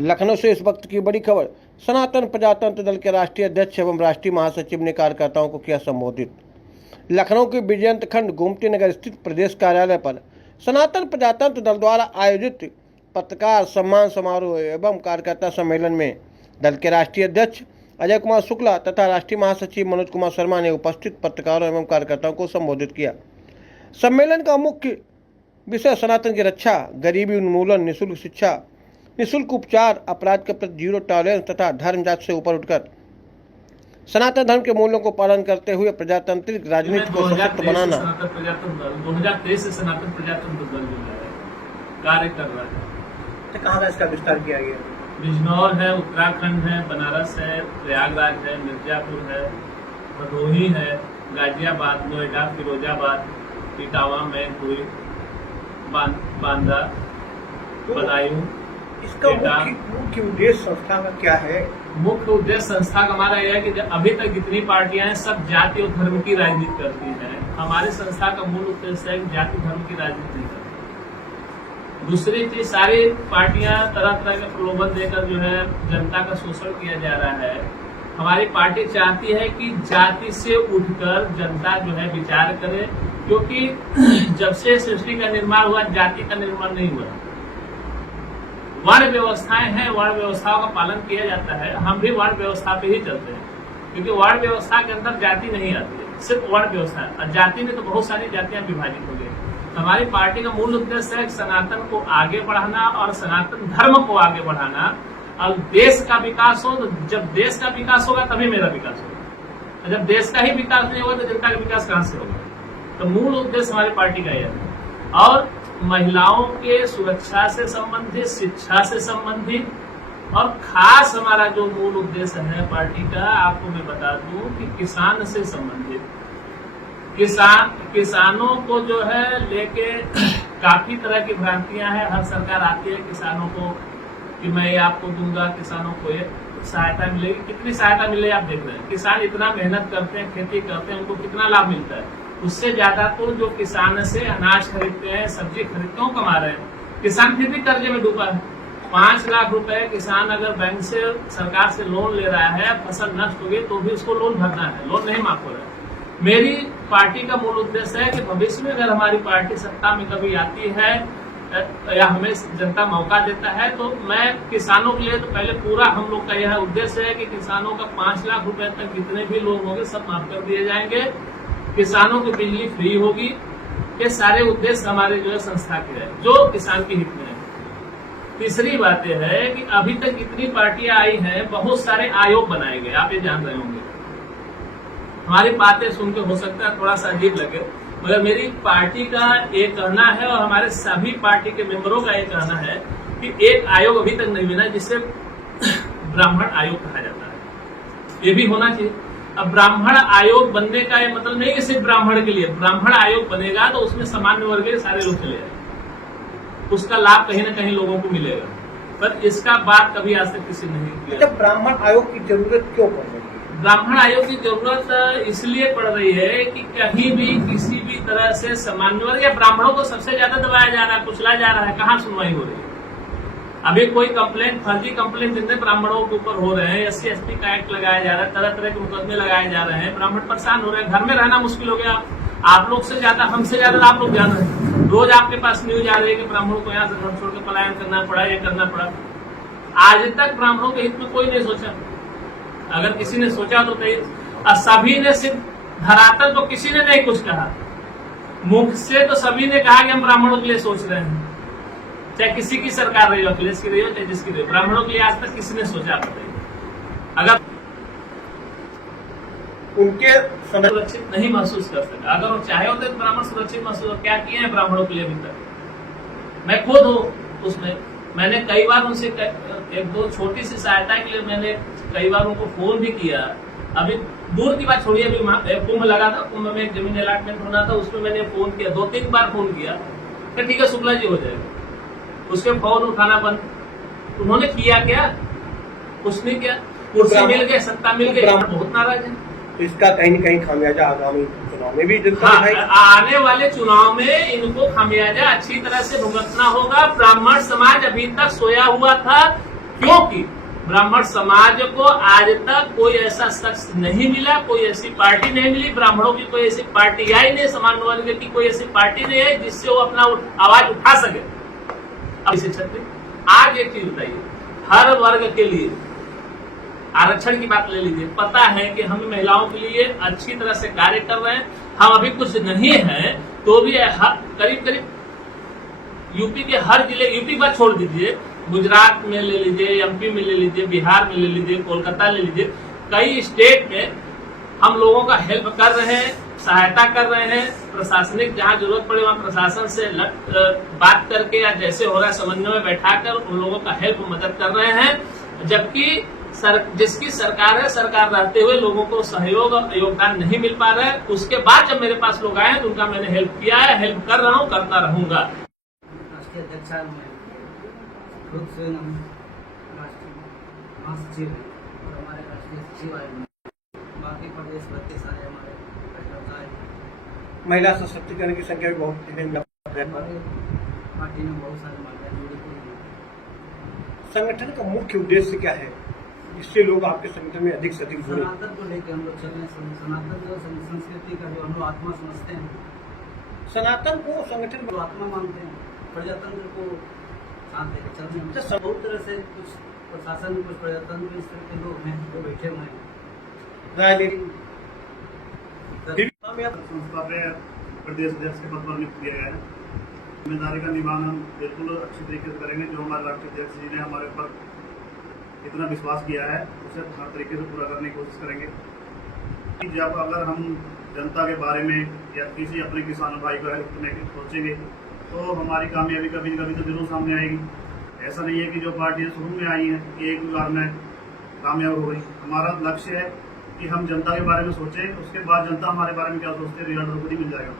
लखनऊ से इस वक्त की बड़ी खबर। सनातन प्रजातंत्र दल के राष्ट्रीय अध्यक्ष एवं राष्ट्रीय महासचिव ने कार्यकर्ताओं को किया संबोधित। लखनऊ के विजयंत खंड गोमती नगर स्थित प्रदेश कार्यालय पर सनातन प्रजातंत्र दल द्वारा आयोजित पत्रकार सम्मान समारोह एवं कार्यकर्ता सम्मेलन में दल के राष्ट्रीय अध्यक्ष अजय कुमार शुक्ला तथा राष्ट्रीय महासचिव मनोज कुमार शर्मा ने उपस्थित पत्रकारों एवं कार्यकर्ताओं को संबोधित किया। सम्मेलन का मुख्य विषय सनातन की रक्षा, गरीबी उन्मूलन, निःशुल्क शिक्षा, निःशुल्क उपचार, अपराध के प्रति जीरो टॉलरेंस तथा धर्म जात से ऊपर उठकर सनातन धर्म के मूल्यों को पालन करते हुए प्रजातांत्रिक राजनीति को सशक्त बनाना। 2023 से सनातन प्रजातंत्र दल जो है कार्य कर रहा है। कहाँ इसका विस्तार किया गया? बिजनौर है, उत्तराखंड है, बनारस है, प्रयागराज है, मिर्जापुर है, भदोही है, गाजियाबाद, नोएडा, फिरोजाबाद, इटावा, मैनपुरी, बांदा, बदायूं। इसका मुख्य उद्देश्य संस्था का क्या है? मुख्य उद्देश्य संस्था का हमारा यह है कि अभी तक जितनी पार्टियां हैं सब जाति और धर्म की राजनीति करती हैं। हमारी संस्था का मूल उद्देश्य है कि जाति धर्म की राजनीति नहीं करती। दूसरी चीज, सारी पार्टियां तरह तरह के प्रलोभन देकर जो है जनता का शोषण किया जा रहा है। हमारी पार्टी चाहती है कि जाति से उठकर जनता जो है विचार करे, क्योंकि जब से सृष्टि का निर्माण हुआ जाति का निर्माण नहीं हुआ। वर्ण व्यवस्थाएं हैं, वर्ण व्यवस्थाओं का पालन किया जाता है। हम भी वर्ण व्यवस्था पे ही चलते हैं, क्योंकि वर्ण व्यवस्था के अंदर जाति नहीं आती है, सिर्फ वर्ण व्यवस्था है। और जाति में तो बहुत सारी जातियां विभाजित हो गई। हमारी पार्टी का मूल उद्देश्य है सनातन को आगे बढ़ाना और सनातन धर्म को आगे बढ़ाना। और देश का विकास हो, तो जब देश का विकास होगा तभी मेरा विकास होगा। जब देश का ही विकास नहीं होगा तो जनता का विकास कहां से होगा? तो मूल उद्देश्य हमारी पार्टी का यह है। और महिलाओं के सुरक्षा से संबंधित, शिक्षा से संबंधित, और खास हमारा जो मूल उद्देश्य है पार्टी का, आपको मैं बता दूं कि किसान से संबंधित। किसानों को जो है लेके काफी तरह की भ्रांतियां हैं। हर सरकार आती है किसानों को कि मैं ये आपको दूंगा, किसानों को ये सहायता मिलेगी। कितनी सहायता मिले आप देख रहे हैं। किसान इतना मेहनत करते हैं, खेती करते हैं, उनको कितना लाभ मिलता है? उससे ज्यादा तो जो किसान से अनाज खरीदते हैं, सब्जी खरीदते हैं, कमा रहे हैं। किसान फिर भी कर्जे में डूबा है। 5 लाख रुपए किसान अगर बैंक से, सरकार से लोन ले रहा है, फसल नष्ट हो गई तो भी उसको लोन भरना है, लोन नहीं माफ हो रहा है। मेरी पार्टी का मूल उद्देश्य है कि भविष्य में अगर हमारी पार्टी सत्ता में कभी आती है या हमें जनता मौका देता है, तो मैं किसानों के लिए तो पहले पूरा हम लोग का यह उद्देश्य है कि किसानों का 5 लाख रुपए तक जितने भी लोन होंगे सब माफ कर दिए जाएंगे। किसानों की बिजली फ्री होगी। ये सारे उद्देश्य हमारे जो है संस्था के हैं, जो किसान के हित में है। तीसरी बात यह है कि अभी तक जितनी पार्टियां आई हैं, बहुत सारे आयोग बनाए गए, आप ये जान रहे होंगे। हमारी बातें सुन के हो सकता है थोड़ा सा अजीब लगे, मगर मेरी पार्टी का एक कहना है और हमारे सभी पार्टी के मेंबरों का एक कहना है कि एक आयोग अभी तक नहीं बना जिसे ब्राह्मण आयोग कहा जाता है। ये भी होना चाहिए। अब ब्राह्मण आयोग बनने का ये मतलब नहीं कि सिर्फ ब्राह्मण के लिए। ब्राह्मण आयोग बनेगा तो उसमें सामान्य वर्ग के सारे लोग चले जाएंगे, उसका लाभ कहीं ना कहीं लोगों को मिलेगा। पर इसका बात कभी आज तक किसी ने नहीं किया। जब ब्राह्मण आयोग की जरूरत क्यों पड़ रही है? ब्राह्मण आयोग की जरूरत इसलिए पड़ रही है कि कहीं भी किसी भी तरह से सामान्य वर्ग या ब्राह्मणों को सबसे ज्यादा दबाया जा रहा है, कुचला जा रहा है। कहाँ सुनवाई हो रही है? अभी कोई कंप्लेंट, फर्जी कंप्लेंट जितने ब्राह्मणों के ऊपर हो रहे हैं, SC/ST का एक्ट लगाया जा रहा है, तरह तरह के मुकदमे लगाए जा रहे हैं। ब्राह्मण परेशान हो रहे हैं, घर में रहना मुश्किल हो गया। आप लोग से ज्यादा, हमसे ज्यादा आप लोग जान रहे हैं। रोज आपके पास न्यूज आ रही है कि ब्राह्मणों को यहाँ से घर छोड़ के पलायन करना पड़ा, ये करना पड़ा। आज तक ब्राह्मणों के हित में कोई नहीं सोचा। अगर किसी ने सोचा तो सभी ने सिर्फ धरातल तो किसी ने नहीं कुछ कहा, मुख से तो सभी ने कहा कि हम ब्राह्मणों के लिए सोच रहे हैं। चाहे किसी की सरकार रही हो, अखिलेश की रही हो, चाहे जिसकी रही हो, ब्राह्मणों के लिए आज तक किसी ने सोचा? बताइए। अगर उनके सुरक्षित नहीं महसूस कर सका, अगर वो चाहे होते तो ब्राह्मण सुरक्षित महसूस, क्या किए हैं ब्राह्मणों के लिए अभी तक? मैं खुद हूँ उसमें। मैंने कई बार उनसे एक दो छोटी सी सहायता के लिए मैंने कई बार उनको फोन भी किया। अभी दूर की बात छोड़िए, अभी कुंभ लगा था, कुंभ में एक जमीन अलॉटमेंट होना था, उसमें मैंने फोन किया, 2-3 बार फोन किया कि ठीक है शुक्ला जी हो जाएगा। उसके फोन उठाना बंद। उन्होंने किया क्या? कुछ नहीं किया। कुर्सी मिल गई, सत्ता मिल गई, बहुत नाराज है। तो इसका कहीं न कहीं खामियाजा आगामी चुनाव में भी आने वाले चुनाव में इनको खामियाजा अच्छी तरह से भुगतना होगा। ब्राह्मण समाज अभी तक सोया हुआ था, क्योंकि ब्राह्मण समाज को आज तक कोई ऐसा शख्स नहीं मिला, कोई ऐसी पार्टी नहीं मिली, ब्राह्मणों की कोई ऐसी पार्टी आई नहीं, सामान्य वर्ग की कोई ऐसी पार्टी नहीं है जिससे वो अपना आवाज उठा सके। अब इसे छत्तीस आज एक चीज बताइए, हर वर्ग के लिए आरक्षण की बात ले लीजिए, पता है कि हम महिलाओं के लिए अच्छी तरह से कार्य कर रहे हैं। हम अभी कुछ नहीं है तो भी करीब करीब यूपी के हर जिले, यूपी की बात छोड़ दीजिए, गुजरात में ले लीजिए, एमपी में ले लीजिए, बिहार में ले लीजिए, कोलकाता ले लीजिए, कई स्टेट में हम लोगों का हेल्प कर रहे हैं, सहायता कर रहे हैं। प्रशासनिक जहां जरूरत पड़े वहां प्रशासन से बात करके या जैसे हो रहा है समन्वय में बैठाकर उन लोगों का हेल्प मदद कर रहे हैं। जबकि जिसकी सरकार है, सरकार रहते हुए लोगों को सहयोग और योगदान नहीं मिल पा रहा है। उसके बाद जब मेरे पास लोग आए हैं तो उनका मैंने हेल्प किया है, हेल्प कर रहा हूँ, करता रहूंगा। राष्ट्रीय अध्यक्ष लोक स्वयं राष्ट्रीय महासचिव हैं और हमारे राष्ट्रीय सचिव आए हैं, बाकी प्रदेश भर के सारे हमारे कार्यकर्ता हैं। महिला सशक्तिकरण की संख्या भी बहुत है। हमारे पार्टी में बहुत सारे महिलाएं जुड़ी हुई हैं। संगठन का मुख्य उद्देश्य क्या है, इससे लोग आपके संगठन में अधिक से अधिक जुड़े? सनातन को लेकर हम लोग चल रहे हैं। सनातन जो संस्कृति का जो हम लोग आत्मा समझते हैं, सनातन को संगठन जो आत्मा मानते हैं, प्रजातंत्र को साथ लेकर चल रहे हैं। बहुत तरह से कुछ प्रशासन में, कुछ प्रजातंत्र इस तरह के लोग हैं जो बैठे हुए हैं। राजनीति संस्था पे प्रदेश अध्यक्ष के पद पर नियुक्त किया गया है। जिम्मेदारी का निभान हम बिल्कुल अच्छी तरीके से करेंगे। जो हमारे राष्ट्रीय अध्यक्ष जी ने हमारे ऊपर इतना विश्वास किया है उसे हर तरीके से पूरा करने की कोशिश करेंगे। जब अगर हम जनता के बारे में या किसी अपने किसान भाई को हेल्प करने की सोचेंगे तो हमारी कामयाबी कभी न कभी तो जरूर सामने आएगी। ऐसा नहीं है कि जो पार्टियां शुरू में आई हैं कि एक बार में कामयाब हो गई। हमारा लक्ष्य है कि हम जनता के बारे में सोचें, उसके बाद जनता हमारे बारे में क्या सोचते हैं रिजल्ट खुद ही मिल जाएगा।